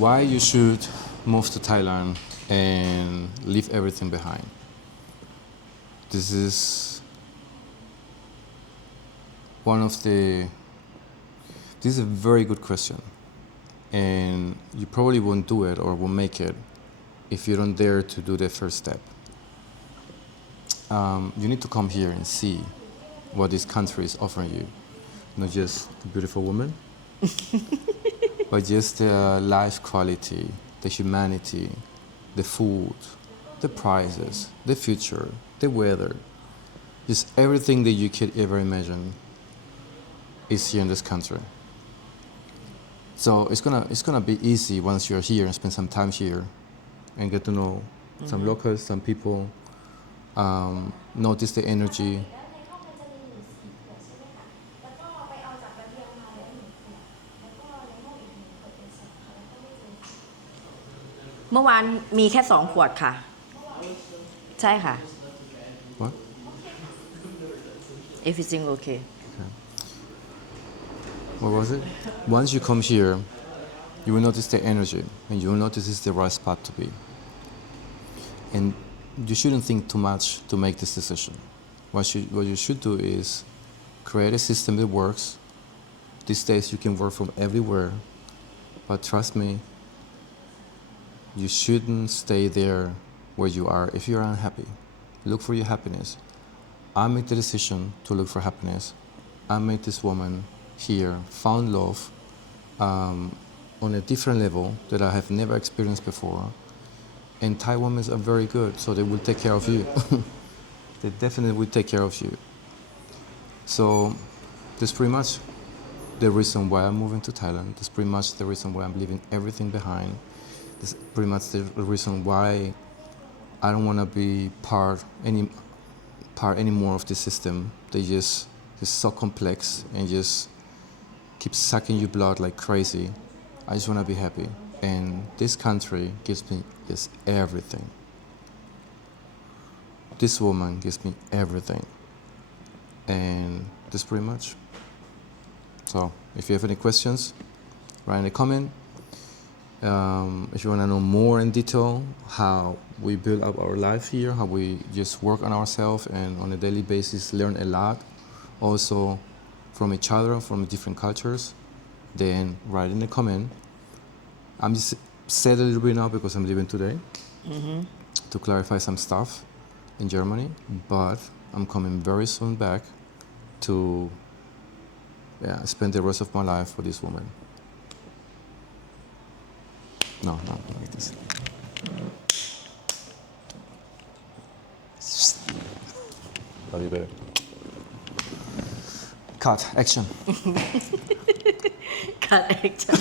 why you should move to Thailand and leave everything behind. This is one of the. This is a very good question, and you probably won't do it or won't make it if you don't dare to do the first step. You need to come here and see what this country is offering you, not just a beautiful woman, but just the life quality, the humanity, the food, the prices, the future, the weather, just everything that you could ever imagine is here in this country. So it's gonna be easy once you're here and spend some time here, and get to know some locals, some people, notice the energy. เมื่อวานมีแค่2 ขวดค่ะ ใช่ค่ะ What? everything okay What was it? Once you come here, you will notice the energy, and you will notice it's the right spot to be. And you shouldn't think too much to make this decision. What you should do is create a system that works. These days you can work from everywhere, but trust me, you shouldn't stay there where you are if you're unhappy. Look for your happiness. I made the decision to look for happiness. I met this woman here, found love on a different level that I have never experienced before. And Thai women are very good, so they will take care of you. They definitely will take care of you. So that's pretty much the reason why I'm moving to Thailand. That's pretty much the reason why I'm leaving everything behind. That's pretty much the reason why I don't want to be part anymore of this system. They just is so complex and just keeps sucking your blood like crazy. I just want to be happy, and this country gives me just everything. This woman gives me everything, and that's pretty much. So if you have any questions, write in the comment. If you want to know more in detail how we build up our life here, how we just work on ourselves and on a daily basis learn a lot, also from each other, from different cultures, then write in the comment. I'm just sad a little bit now because I'm leaving today to clarify some stuff in Germany, but I'm coming very soon back to spend the rest of my life with this woman. No, like this. Love you, baby. Cut, action. cut action